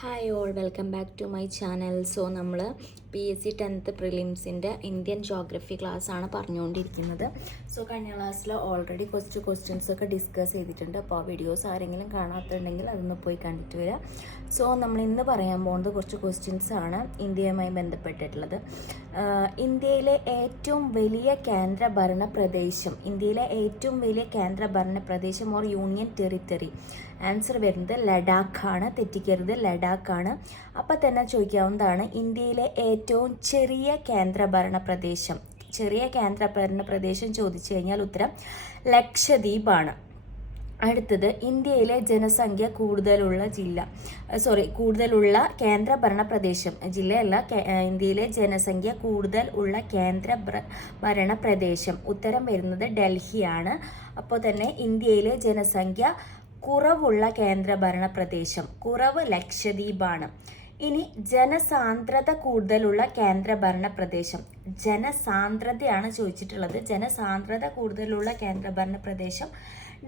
Hi all, welcome back to my channel. So നമ്മൾ PSC 10th പ്രിലിംസിൻ്റെ Indian geography class ആണ് പറഞ്ഞുകൊണ്ടിരിക്കുന്നത്. So കഴിഞ്ഞ ക്ലാസ്സിൽ ഓൾറെഡി കുറച്ച് ക്വസ്റ്റ്യൻസ് ഒക്കെ ഡിസ്കസ് ചെയ്തിട്ടുണ്ട്. അപ്പോൾ വീഡിയോസ് ആരെങ്കിലും കാണാത്തുണ്ടെങ്കിൽ അതൊന്ന് പോയി കണ്ടിട്ട് വരിക. സോ നമ്മൾ ഇന്ന് പറയാൻ പോകുന്നത് കുറച്ച് ക്വസ്റ്റ്യൻസ് ആണ് ഇന്ത്യയുമായി ബന്ധപ്പെട്ടിട്ടുള്ളത്. ഇന്ത്യയിലെ ഏറ്റവും വലിയ കേന്ദ്രഭരണ പ്രദേശം ഓർ യൂണിയൻ ടെറിട്ടറി, ആൻസർ വരുന്നത് ലഡാക്കാണ്. തെറ്റിക്കരുത്, ലഡാക്കാണ്. അപ്പം തന്നെ ചോദിക്കാവുന്നതാണ്, ഇന്ത്യയിലെ ഏറ്റവും ചെറിയ കേന്ദ്രഭരണ പ്രദേശം ചോദിച്ചു കഴിഞ്ഞാൽ ഉത്തരം ലക്ഷദ്വീപാണ്. അടുത്തത്, ഇന്ത്യയിലെ ജനസംഖ്യ കൂടുതലുള്ള കേന്ദ്രഭരണ പ്രദേശം, ജില്ലയല്ല, ഇന്ത്യയിലെ ജനസംഖ്യ കൂടുതൽ ഉള്ള കേന്ദ്രഭരണ പ്രദേശം, ഉത്തരം വരുന്നത് ഡൽഹിയാണ്. അപ്പോൾ തന്നെ ഇന്ത്യയിലെ ജനസംഖ്യ കുറവുള്ള കേന്ദ്രഭരണ പ്രദേശം, കുറവ് ലക്ഷദ്വീപാണ്. ഇനി ജനസാന്ദ്രത കൂടുതലുള്ള കേന്ദ്രഭരണ പ്രദേശം, ജനസാന്ദ്രതയാണ് ചോദിച്ചിട്ടുള്ളത്. ജനസാന്ദ്രത കൂടുതലുള്ള കേന്ദ്രഭരണ പ്രദേശം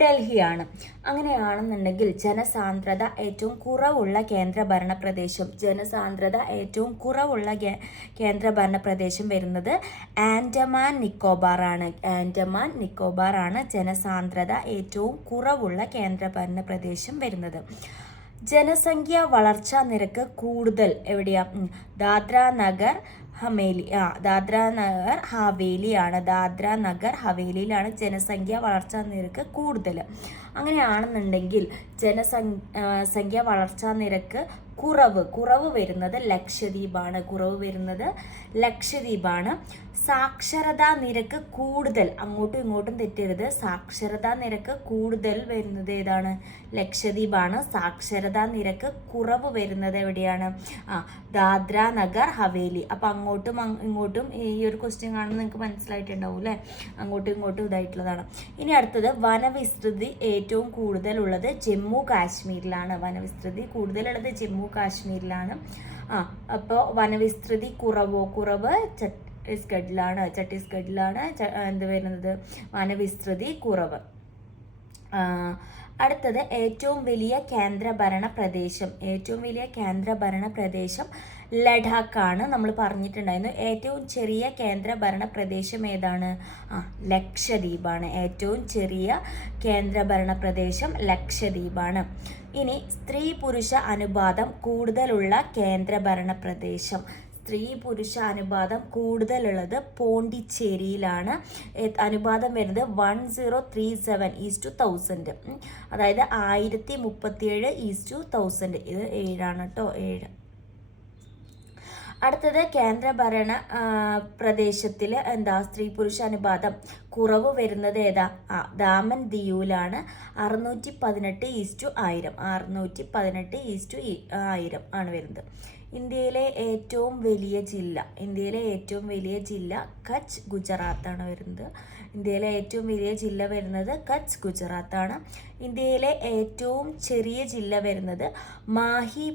ഡൽഹിയാണ്. അങ്ങനെയാണെന്നുണ്ടെങ്കിൽ ജനസാന്ദ്രത ഏറ്റവും കുറവുള്ള കേന്ദ്രഭരണ പ്രദേശം വരുന്നത് ആൻഡമാൻ നിക്കോബാർ ആണ് ജനസാന്ദ്രത ഏറ്റവും കുറവുള്ള കേന്ദ്രഭരണ പ്രദേശം വരുന്നത്. ജനസംഖ്യ വളർച്ചാ നിരക്ക് കൂടുതൽ എവിടെയാ? ദാദ്ര നഗർ ഹവേലിയിലാണ് ജനസംഖ്യ വളർച്ചാ നിരക്ക് കൂടുതൽ. അങ്ങനെയാണെന്നുണ്ടെങ്കിൽ ജനസംഖ്യ വളർച്ചാ നിരക്ക് കുറവ് വരുന്നത് ലക്ഷദ്വീപാണ്. സാക്ഷരതാ നിരക്ക് കൂടുതൽ, അങ്ങോട്ടും ഇങ്ങോട്ടും തെറ്റരുത്, സാക്ഷരതാ നിരക്ക് കൂടുതൽ വരുന്നത് ഏതാണ്? ലക്ഷദ്വീപാണ്. സാക്ഷരതാ നിരക്ക് കുറവ് വരുന്നത് എവിടെയാണ്? ദാദ്ര നഗർ ഹവേലി. അപ്പം അങ്ങോട്ടും ഇങ്ങോട്ടും ഈ ഒരു ക്വസ്റ്റ്യൻ കാണുമ്പോൾ നിങ്ങൾക്ക് മനസ്സിലായിട്ടുണ്ടാവും അല്ലേ? അങ്ങോട്ടും ഇങ്ങോട്ടും ഇതായിട്ടുള്ളതാണ്. ഇനി അടുത്തത്, വനവിസ്തൃതി ഏറ്റവും കൂടുതലുള്ളത് ജമ്മു കാശ്മീരിലാണ്. അപ്പോൾ വനവിസ്തൃതി കുറവ് ഛത്തീസ്ഗഡിലാണ് എന്ത് വരുന്നത്? വനവിസ്തൃതി കുറവ്. അടുത്തത്, ഏറ്റവും വലിയ കേന്ദ്രഭരണ പ്രദേശം ലഡാക്കാണ്. നമ്മൾ പറഞ്ഞിട്ടുണ്ടായിരുന്നു. ഏറ്റവും ചെറിയ കേന്ദ്രഭരണ പ്രദേശം ഏതാണ്? ലക്ഷദ്വീപാണ്. ഏറ്റവും ചെറിയ കേന്ദ്രഭരണ പ്രദേശം ലക്ഷദ്വീപാണ്. ഇനി സ്ത്രീ പുരുഷ അനുപാതം കൂടുതലുള്ള കേന്ദ്രഭരണ പ്രദേശം, സ്ത്രീ പുരുഷ അനുപാതം കൂടുതലുള്ളത് പോണ്ടിച്ചേരിയിലാണ്. അനുപാതം വരുന്നത് 1037:1000, അതായത് 1037:1000. ഇത് 7 കേട്ടോ, 7. അടുത്തത്, കേന്ദ്രഭരണ പ്രദേശത്തിൽ സ്ത്രീ പുരുഷ അനുപാതം കുറവ് വരുന്നത് ഏതാ? ദാമൻ ദിയുവിലാണ്. 618:1000 ആണ് വരുന്നത്. ഇന്ത്യയിലെ ഏറ്റവും വലിയ ജില്ല കച്ച്, ഗുജറാത്താണ് വരുന്നത്. ഇന്ത്യയിലെ ഏറ്റവും വലിയ ജില്ല വരുന്നത് കച്ച്, ഗുജറാത്താണ്. ഇന്ത്യയിലെ ഏറ്റവും ചെറിയ ജില്ല വരുന്നത് മാഹി,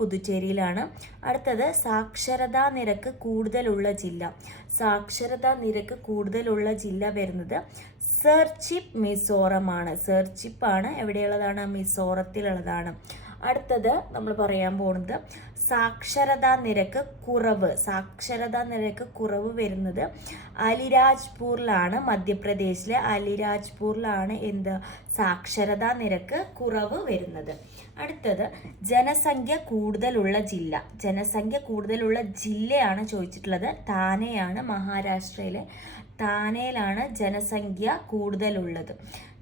പുതുച്ചേരിയിലാണ്. അടുത്തത്, സാക്ഷരതാ നിരക്ക് കൂടുതലുള്ള ജില്ല വരുന്നത് സെർച്ചിപ്പ്, മിസോറമാണ്. സെർച്ചിപ്പാണ് എവിടെയുള്ളതാണ്? മിസോറത്തിലുള്ളതാണ്. അടുത്തത് നമ്മൾ പറയാൻ പോകുന്നത്, സാക്ഷരതാ നിരക്ക് കുറവ് വരുന്നത് അലിരാജ്പൂരിലാണ്. മധ്യപ്രദേശിലെ അലിരാജ്പൂരിലാണ് സാക്ഷരതാ നിരക്ക് കുറവ് വരുന്നത്. അടുത്തത്, ജനസംഖ്യ കൂടുതലുള്ള ജില്ലയാണ് ചോദിച്ചിട്ടുള്ളത്. താനെയാണ്. മഹാരാഷ്ട്രയിലെ താനെയിലാണ് ജനസംഖ്യ കൂടുതലുള്ളത്.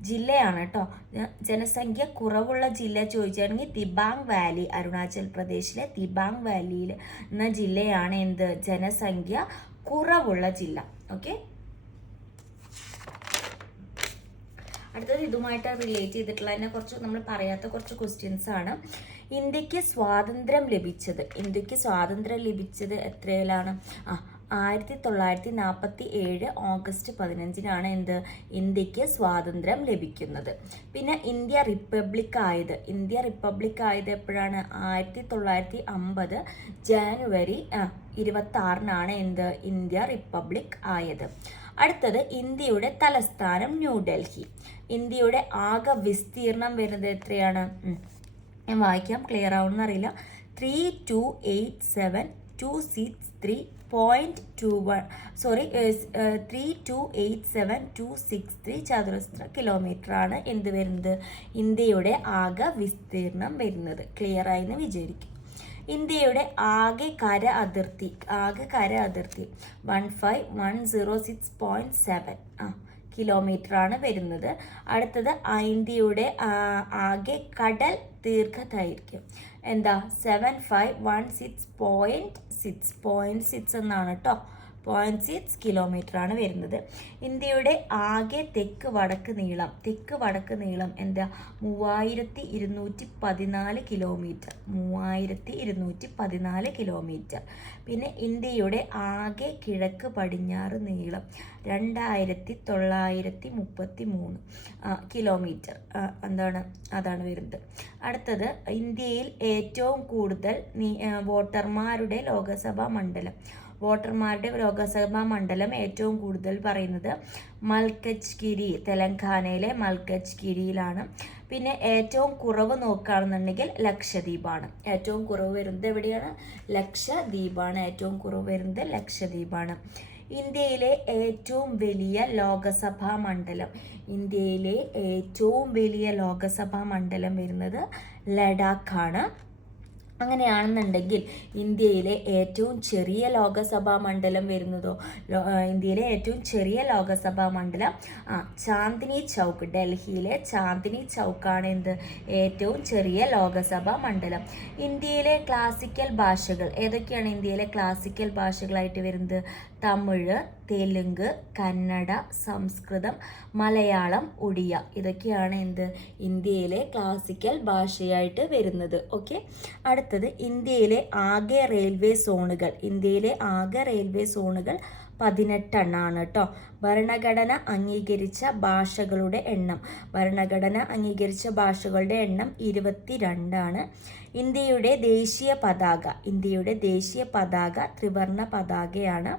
ജില്ലയാണ് കേട്ടോ. ജനസംഖ്യ കുറവുള്ള ജില്ല ചോദിച്ചാണെങ്കിൽ ദിബാങ് വാലി, അരുണാചൽ പ്രദേശിലെ ദിബാങ് വാലിയിൽ എന്ന ജില്ലയാണ് ജനസംഖ്യ കുറവുള്ള ജില്ല. ഓക്കെ. അടുത്തത് ഇതുമായിട്ട് റിലേറ്റ് ചെയ്തിട്ടുള്ള തന്നെ കുറച്ച് നമ്മൾ പറയാത്ത കുറച്ച് ക്വസ്റ്റ്യൻസ് ആണ്. ഇന്ത്യക്ക് സ്വാതന്ത്ര്യം ലഭിച്ചത് എത്രയിലാണ്? 1947 ഓഗസ്റ്റ് 15-നാണ് ഇന്ത്യക്ക് സ്വാതന്ത്ര്യം ലഭിക്കുന്നത്. പിന്നെ ഇന്ത്യ റിപ്പബ്ലിക് ആയത് എപ്പോഴാണ്? 1950 ജാനുവരി 26-നാണ് ഇന്ത്യ റിപ്പബ്ലിക് ആയത്. അടുത്തത് ഇന്ത്യയുടെ തലസ്ഥാനം ന്യൂഡൽഹി. ഇന്ത്യയുടെ ആകെ വിസ്തീർണം വരുന്നത് എത്രയാണ്? ഞാൻ വായിക്കാം, ക്ലിയർ ആവുമെന്ന് അറിയില്ല. 3287263 ചതുരശ്ര കിലോമീറ്റർ ആണ് എന്ത് വരുന്നത്? ഇന്ത്യയുടെ ആകെ വിസ്തീർണം വരുന്നത്. ക്ലിയർ ആയെന്ന് വിചാരിക്കും. ഇന്ത്യയുടെ ആകെ കര അതിർത്തി 15106.7 കിലോമീറ്റർ ആണ് വരുന്നത്. അടുത്തത് ഇന്ത്യയുടെ ആകെ കടൽ ദീർഘദൈർഘ്യം എന്താ? 7516.6 എന്നാണ് കേട്ടോ. 0.6 കിലോമീറ്റർ ആണ് വരുന്നത്. ഇന്ത്യയുടെ ആകെ തെക്ക് വടക്ക് നീളം എന്താ? 3214 കിലോമീറ്റർ. 3214 കിലോമീറ്റർ. പിന്നെ ഇന്ത്യയുടെ ആകെ കിഴക്ക് പടിഞ്ഞാറ് നീളം 2933 കിലോമീറ്റർ അതാണ് വരുന്നത്. അടുത്തത് ഇന്ത്യയിൽ ഏറ്റവും കൂടുതൽ വോട്ടർമാരുടെ ലോകസഭാ മണ്ഡലം ഏറ്റവും കൂടുതൽ പറയുന്നത് മൽക്കജ്ഗിരി, തെലങ്കാനയിലെ മൽക്കജ്ഗിരിയിലാണ്. പിന്നെ ഏറ്റവും കുറവ് നോക്കുകയാണെന്നുണ്ടെങ്കിൽ ലക്ഷദ്വീപാണ്. ഏറ്റവും കുറവ് വരുന്നത് എവിടെയാണ്? ലക്ഷദ്വീപാണ്. ഏറ്റവും കുറവ് വരുന്നത് ലക്ഷദ്വീപാണ്. ഇന്ത്യയിലെ ഏറ്റവും വലിയ ലോകസഭാ മണ്ഡലം വരുന്നത് ലഡാക്കാണ്. അങ്ങനെയാണെന്നുണ്ടെങ്കിൽ ഇന്ത്യയിലെ ഏറ്റവും ചെറിയ ലോകസഭാ മണ്ഡലം വരുന്നതോ? ഇന്ത്യയിലെ ഏറ്റവും ചെറിയ ലോകസഭാ മണ്ഡലം ചാന്ദിനി ചൗക്ക്, ഡൽഹിയിലെ ചാന്ദിനി ചൗക്കാണ് ഏറ്റവും ചെറിയ ലോകസഭാ മണ്ഡലം. ഇന്ത്യയിലെ ക്ലാസിക്കൽ ഭാഷകൾ ഏതൊക്കെയാണ്? ഇന്ത്യയിലെ ക്ലാസിക്കൽ ഭാഷകളായിട്ട് വരുന്നത് തമിഴ്, തെലുങ്ക്, കന്നഡ, സംസ്കൃതം, മലയാളം, ഒഡിയ. ഇതൊക്കെയാണ് ഇന്ത്യയിലെ ക്ലാസിക്കൽ ഭാഷയായിട്ട് വരുന്നത്. ഓക്കെ. അടുത്തത് ഇന്ത്യയിലെ ആകെ റെയിൽവേ സോണുകൾ 18 എണ്ണമാണ് കേട്ടോ. ഭരണഘടന അംഗീകരിച്ച ഭാഷകളുടെ എണ്ണം 22 ആണ്. ഇന്ത്യയുടെ ദേശീയ പതാക ത്രിവർണ്ണ പതാകയാണ്.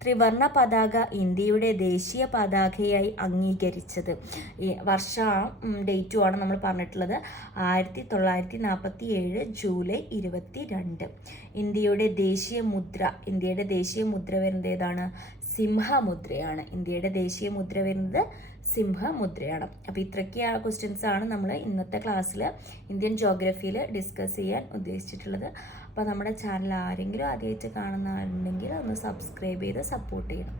ത്രിവർണ്ണ പതാക ഇന്ത്യയുടെ ദേശീയ പതാകയായി അംഗീകരിച്ചത് ഡേറ്റുമാണ് നമ്മൾ പറഞ്ഞിട്ടുള്ളത് 1947 ജൂലൈ 22. ഇന്ത്യയുടെ ദേശീയ മുദ്ര വരുന്നത് ഏതാണ്? സിംഹമുദ്രയാണ്. ഇന്ത്യയുടെ ദേശീയ മുദ്ര വരുന്നത് സിംഹമുദ്രയാണ്. അപ്പോൾ ഇത്രയ്ക്ക് ക്വസ്റ്റ്യൻസ് ആണ് നമ്മൾ ഇന്നത്തെ ക്ലാസ്സിൽ ഇന്ത്യൻ ജോഗ്രഫിയിൽ ഡിസ്കസ് ചെയ്യാൻ ഉദ്ദേശിച്ചിട്ടുള്ളത്. അപ്പോൾ നമ്മുടെ ചാനൽ ആരെങ്കിലും ആദ്യമായിട്ട് കാണുന്നവരുണ്ടെങ്കിൽ ഒന്ന് സബ്സ്ക്രൈബ് ചെയ്ത് സപ്പോർട്ട് ചെയ്യണം.